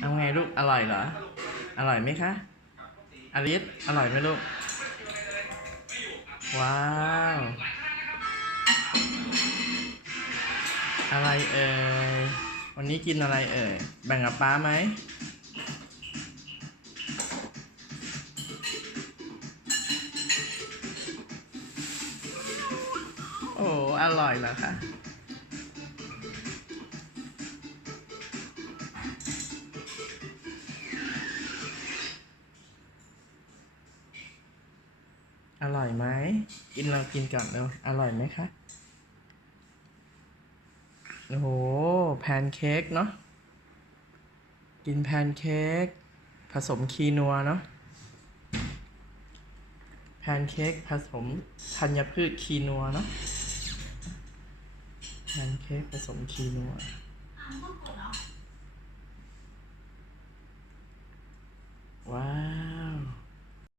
เอาไงลูก อร่อยเหรอ อร่อยไหมคะอลิสอร่อยไหมลูก ว้าว อะไรเอ่ย วันนี้กินอะไรเอ่ย แบ่งกับป้าไหมโอ้ อร่อยเหรอคะ อร่อยไหมกินเรากินก่อนเร็วอร่อยไหมคะ โอ้โห แพนเค้กเนาะ กินแพนเค้กผสมคีนัวเนาะ แพนเค้กผสมธัญพืชคีนัวเนาะ แพนเค้กผสมคีนัว